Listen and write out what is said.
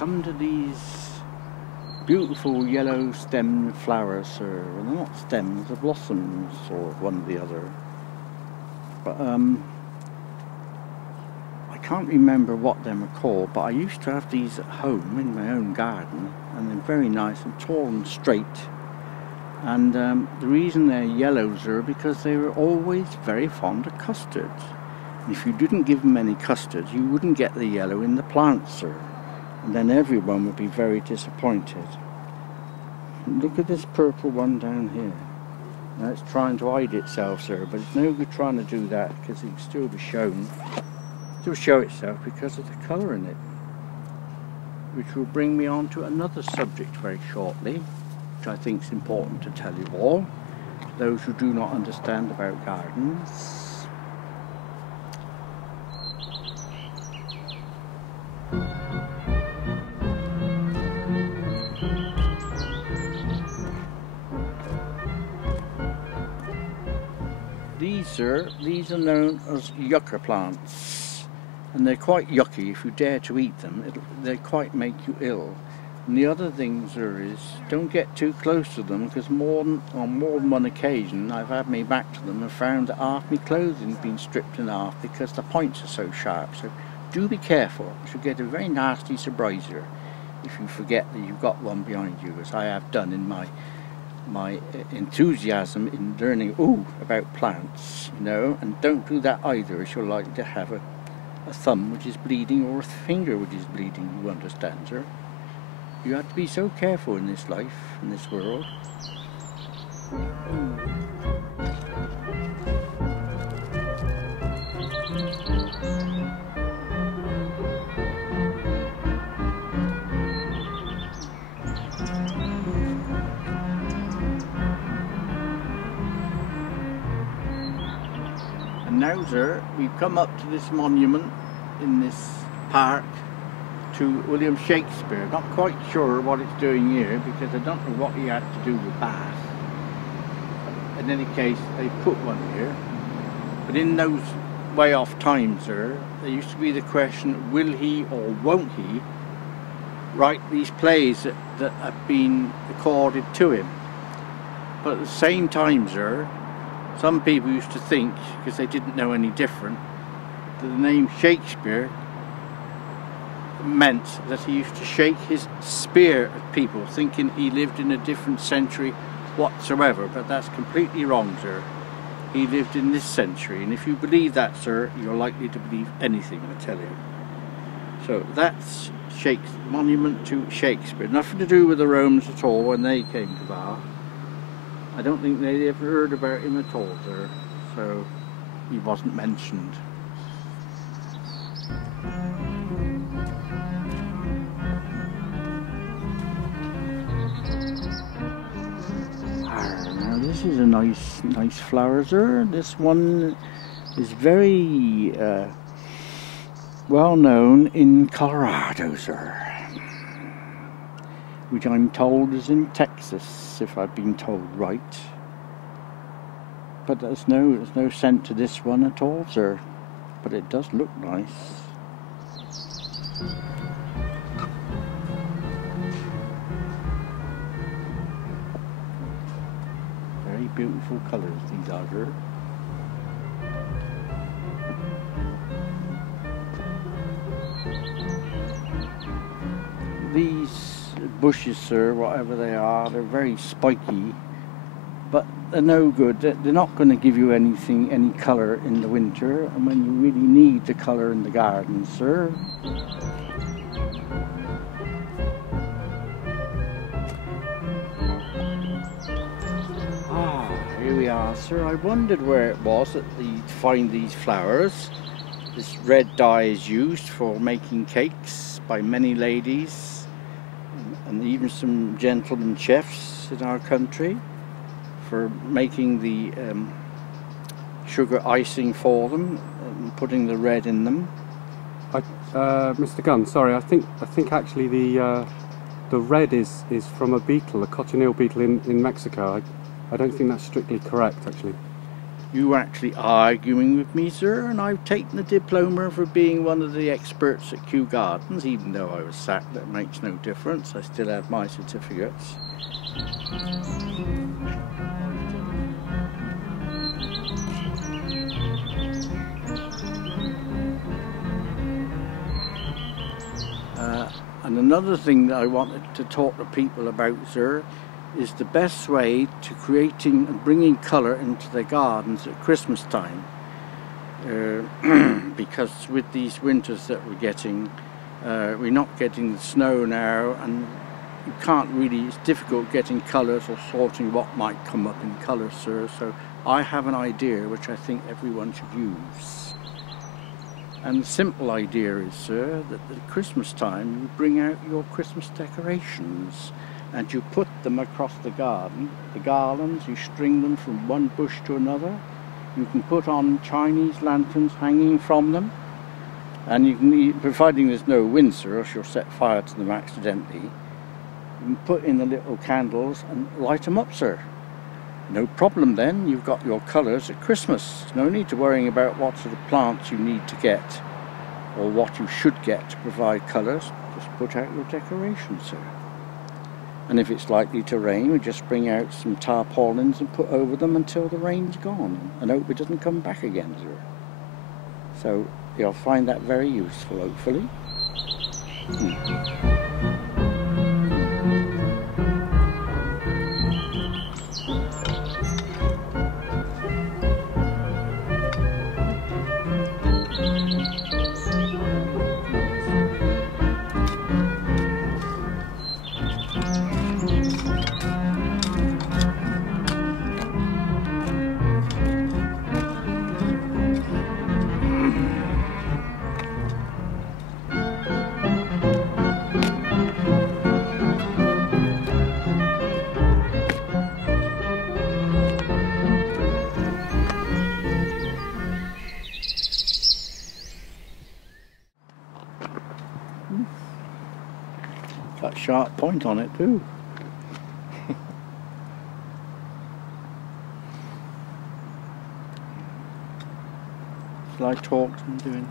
come to these beautiful yellow stemmed flowers, sir. Well, they're not stems, they're blossoms, or one or the other. But I can't remember what them are called, but I used to have these at home in my own garden, and they're very nice and tall and straight. And the reason they're yellows are because they were always very fond of custard. And if you didn't give them any custard, you wouldn't get the yellow in the plants, sir. And then everyone would be very disappointed. Look at this purple one down here. Now it's trying to hide itself, sir, but it's no good trying to do that because it can still be shown. Still show itself because of the colour in it. Which will bring me on to another subject very shortly, which I think is important to tell you all, those who do not understand about gardens. These are known as yucca plants, and they're quite yucky. If you dare to eat them, they quite make you ill. And the other thing, sir, is don't get too close to them, because on more than one occasion I've had me back to them and found that half my clothing's been stripped in half because the points are so sharp. So do be careful. You'll get a very nasty surprise here if you forget that you've got one behind you, as I have done in my enthusiasm in learning about plants, you know. And don't do that either, as you're likely to have a thumb which is bleeding or a finger which is bleeding, you understand, sir? You have to be so careful in this life, in this world. And now, sir, we've come up to this monument in this park to William Shakespeare. Not quite sure what it's doing here because I don't know what he had to do with Bath. In any case, they put one here. But in those way off times, sir, there used to be the question, will he or won't he write these plays that have been accorded to him? But at the same time, sir, some people used to think, because they didn't know any different, that the name Shakespeare meant that he used to shake his spear at people, thinking he lived in a different century whatsoever. But that's completely wrong, sir. He lived in this century, and if you believe that, sir, you're likely to believe anything, I tell you. So that's monument to Shakespeare. Nothing to do with the Romans at all when they came to Bath. I don't think they ever heard about him at all, sir, so he wasn't mentioned. Now this is a nice flower, sir. This one is very well known in Colorado, sir, which I'm told is in Texas, if I've been told right. But there's no scent to this one at all, sir. But it does look nice. Very beautiful colours these are, sir. These bushes, sir, whatever they are, they're very spiky, but they're no good. They're not going to give you any colour in the winter, and when you really need the colour in the garden, sir. Here we are, sir. I wondered where it was that you'd find these flowers. This red dye is used for making cakes by many ladies and even some gentlemen chefs in our country, for making the sugar icing for them and putting the red in them. Mr Gunn, sorry, I think actually the red is from a beetle, a cochineal beetle in Mexico. I don't think that's strictly correct, actually. You were actually arguing with me, sir, and I've taken the diploma for being one of the experts at Kew Gardens. Even though I was sacked, that makes no difference. I still have my certificates. And another thing that I wanted to talk to people about, sir, is the best way to creating and bringing colour into their gardens at Christmas time. Because with these winters that we're getting, we're not getting the snow now, and you can't really, it's difficult getting colours or sorting what might come up in colours, sir. So I have an idea which I think everyone should use. And the simple idea is, sir, that at Christmas time you bring out your Christmas decorations and you put them across the garden. The garlands, you string them from one bush to another. You can put on Chinese lanterns hanging from them, and you can, providing there's no wind, sir, or else you'll set fire to them accidentally, you can put in the little candles and light them up, sir. No problem then, you've got your colours at Christmas. No need to worrying about what sort of plants you need to get or what you should get to provide colours. Just put out your decorations, sir. And if it's likely to rain, we just bring out some tarpaulins and put over them until the rain's gone and hope it doesn't come back again, sir. So you'll find that very useful, hopefully. Got a sharp point on it too. Shall I talk to them doing?